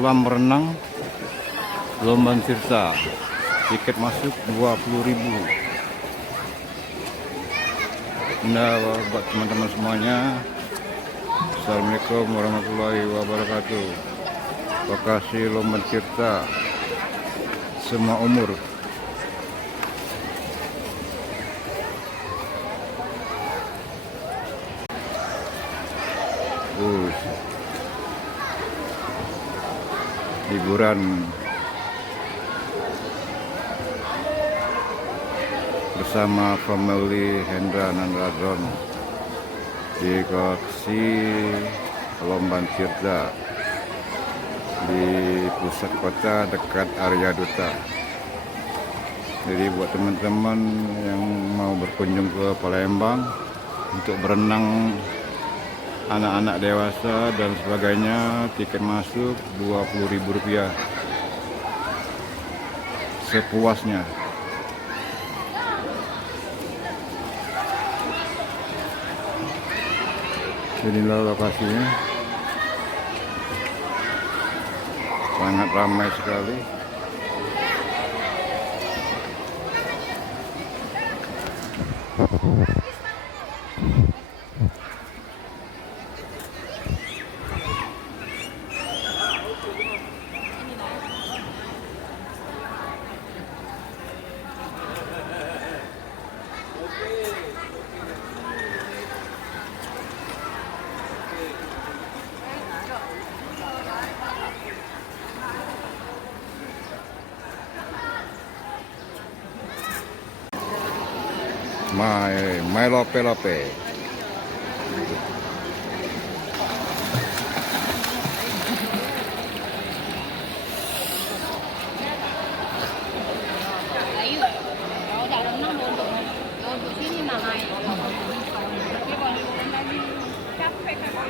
kolam renang Lomban Tirta. Tiket masuk 20.000. Nah, buat teman-teman semuanya, assalamualaikum warahmatullahi wabarakatuh. Lokasi Lomban Tirta, semua umur. Liburan bersama family Hendra dan Radon di lokasi Lomban Tirta di pusat kota dekat Arya Duta. Jadi buat teman-teman yang mau berkunjung ke Palembang untuk berenang, anak-anak dewasa dan sebagainya, tiket masuk Rp20.000 sepuasnya. Inilah lokasinya, sangat ramai sekali. My lope. Kalau udah renang untuk sini mahal. Tapi kalau liburan lagi capek kan.